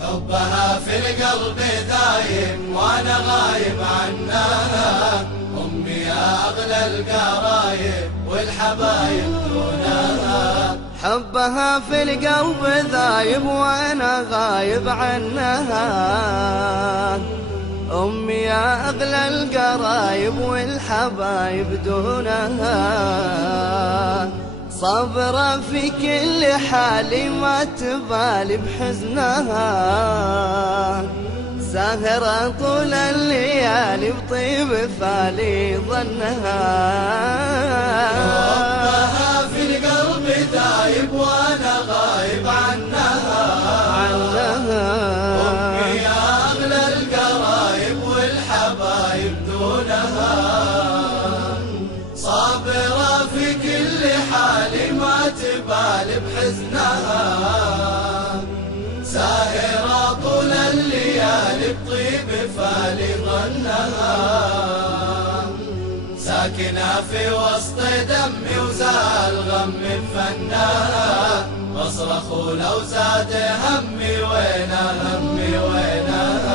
حبها في القلب دايم وانا غايب عنها، امي يا اغلى القرايب والحبايب دونها. حبها في القلب ذايب وانا غايب عنها، امي يا اغلى القرايب والحبايب دونها. صابرة في كل حالي ما تبالي بحزنها، ساهرة طول الليالي بطيب فالي ظنها. حبها في القلب دايب وانا غايب عنها، امي يا اغلى القرايب والحبايب دونها. صابرة في كل حالي ما تبالي بحزنها، ساهرة طول الليالي بطيب فالي ظنها. ساكنة في وسط دمي وزال غمي بفنها، بصرخ ولو زاد همي وينها همي وينها.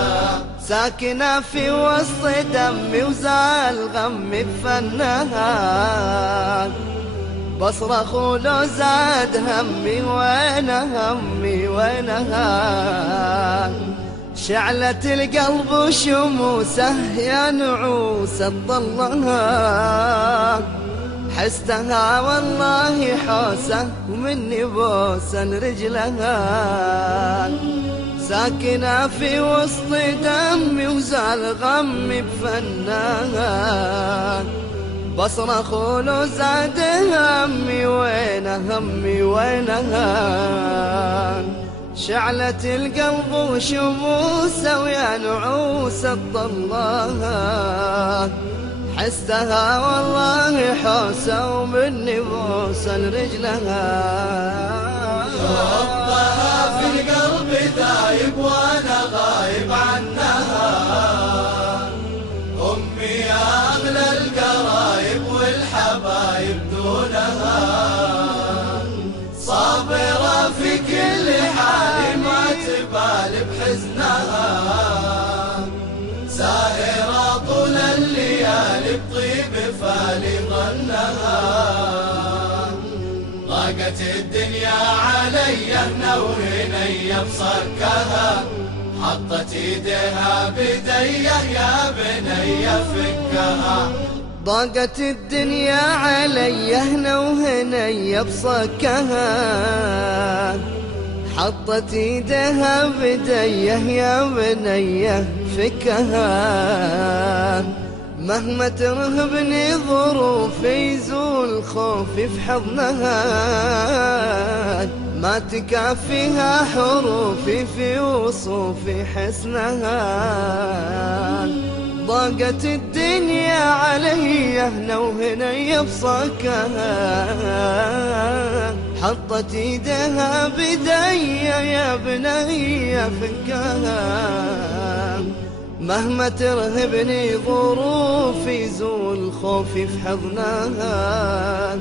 ساكنة في وسط دمي وزال غمي بفنها، بصرخ ولو زاد همي وينها همي وينها. شعلة القلب وشموسه يا نعوسة ضلها، حستها والله حوسة ومني بوسا رجلها. ساكنة في وسط دمي وزال غمي بفنها، بصرخ ولو زاد همي وينها همي وينها. شعلة القلب وشموسه ويا نعوسة طلاها، حستها والله حوسة ومني بوسا رجلها. حبها في القلب دايب وانا غايب عنها، امي يا اغلى القرايب والحبايب دونها. صابرة في كل حال ما تبالي بحزنها، ساهرة طول الليالي بطيب فالي ظنها. ضاقت الدنيا علي نورني بصكها، حطت ايديها بديه يا بني فكها. ضاقت الدنيا علي هنا وهني بصكها، حطت ايديها بديه يا بني فكها. مهما ترهبني ظروفي يزول خوفي في حضنها، ما تكافيها حروفي في وصوفي حسنها. ضاقت الدنيا علي هنا وهني بصكها، حطت ايديها بدي يا بني فكها. مهما ترهبني ظروفي يزول خوفي في حضنها،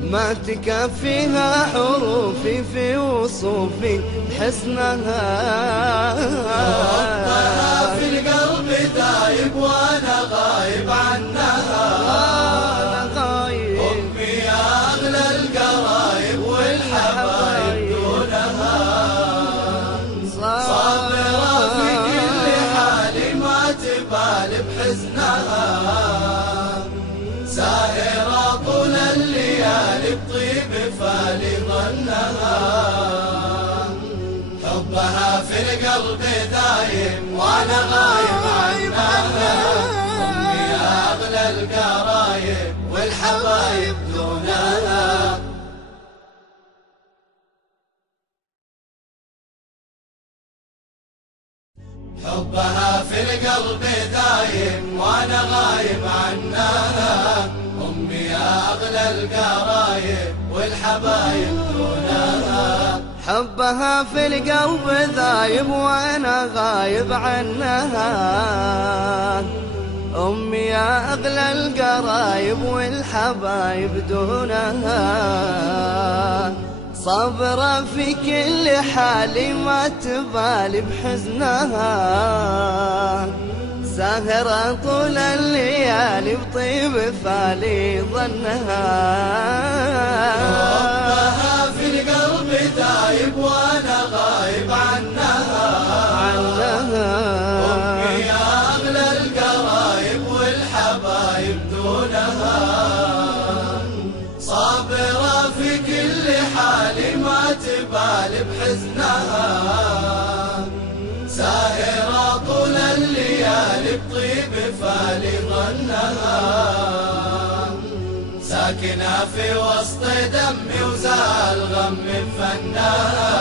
ما تكفيها حروفي في وصوفي حسنها. حبها في القلب دايب وانا غايب عنها، امي يا اغلى القرايب والحبايب دونها. صابرة في كل حال ما تبالي بحزنها، ساهرة طول الليالي بطيب فالي ظنها. حبها في القلب دايم وانا غايب عنها، امي يا اغلى القرايب والحبايب دونها. حبها في القلب دايم وانا غايب عنها، امي يا اغلى القرايب والحبايب دونها. حبها في القلب ذايب وانا غايب عنها، امي يا اغلى القرايب والحبايب دونها. صابرة في كل حال ما تبالي بحزنها، ساهرة طول الليالي بطيب فالي ظنها. حبها في القلب دايب وانا غايب عنها. أمي يا أغلى القرايب والحبايب دونها، صابرة في كل حال ما تبالي بحزنها، ساهرة طول الليالي بطيب فالي ظنها، ساكنة في وسط دمي وزال غم بفنها.